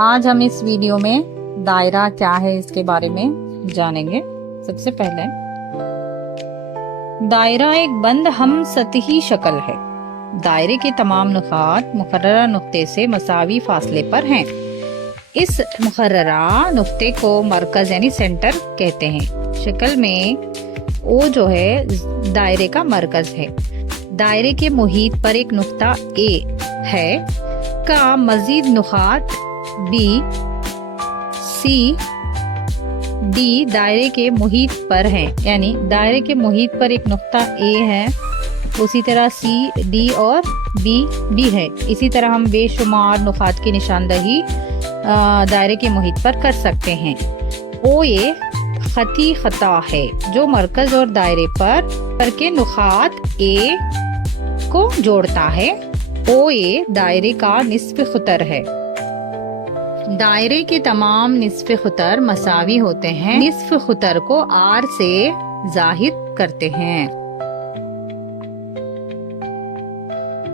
आज हम इस वीडियो में दायरा क्या है इसके बारे में जानेंगे। सबसे पहले दायरा एक बंद हम सतही शक्ल है। दायरे के तमाम नुकात मुकर्ररा नुक्ते से मसावी फासले पर हैं। इस मुकर्ररा नुक्ते को मरकज यानी सेंटर कहते हैं। शक्ल में ओ जो है दायरे का मरकज है। दायरे के मुहीत पर एक नुक्ता ए है का मजीद नुकात बी सी डी दायरे के मुहीत पर हैं। यानी दायरे के मुहीत पर एक नुक्ता ए है, उसी तरह सी डी और बी भी है। इसी तरह हम बेशुमार नुकात की निशानदही दायरे के मुहीत पर कर सकते हैं। ओ ए खती खता है जो मरकज और दायरे पर के नुकात ए को जोड़ता है। ओ ए दायरे का निस्फ खुतर है। दायरे के तमाम निस्फ खुतर मसावी होते हैं। निस्फ खुतर को आर से जाहिर करते हैं।